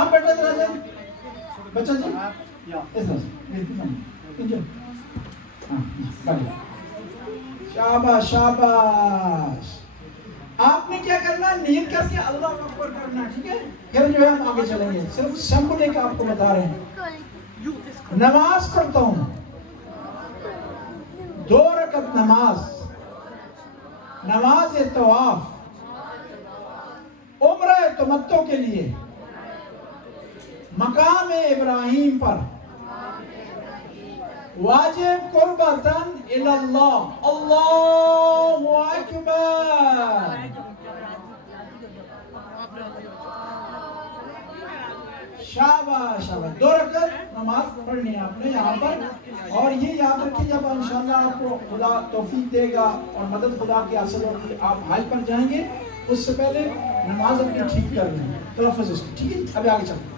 آپ بیٹھے ذرا جائیں بچہ جی اس طرح سے شاباش شاباش. آپ نے کیا کرنا ہے؟ نیت کر کے اللہ اکبر کرنا، ٹھیک ہے؟ پھر جو ہے ہم آگے چلیں گے. صرف سمبلے کا آپ کو بتا رہے ہیں. نماز پڑھتا ہوں 2 رکعت نماز طواف عمرہ تمتع کے لیے مقام ابراہیم پر واجب قربتاً الی اللہ. اللہ اکبر. شاباش شاباش. 2 رکعت نماز پڑھنی ہے آپ نے یہاں پر. اور یہ یاد رکھیے جب انشاءاللہ آپ کو خدا توفیق دے گا اور مدد خدا کی حاصل ہوگی، آپ حج پر جائیں گے، اس سے پہلے نماز اپنی ٹھیک کر لیں، تلفظ اس کی، ٹھیک ہے؟ ابھی آگے چلیں.